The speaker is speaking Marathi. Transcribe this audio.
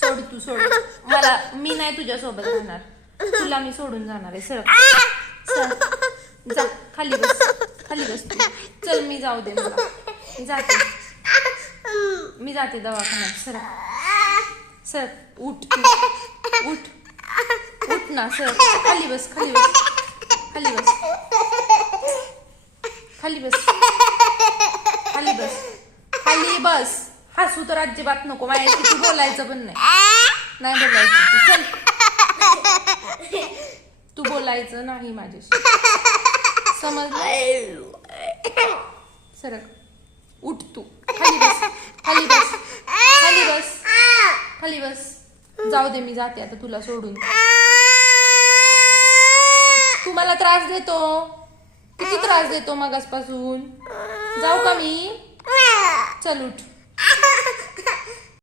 सोड तू सोड मी नाही तुझ्या सोबत राहणार. तुला मी सोडून जाणार आहे. सर जा खाली बस तू. चल मी जाऊ दे मला. मी जाते दवाखान्यात. सर उठ ना. सर खाली बस. हसू तर अजिबात नको. माझ्याशी तू बोलायचं पण नाही बोलायचं. चल तू बोलायचं नाही माझ्याशी, समजलं? सरक उठ तू. खाली बस. जाऊ दे मी जाते आता तुला सोडून. तू मला त्रास देतो. किती त्रास देतो मगासपासून. जाऊ का मी? चल उठ.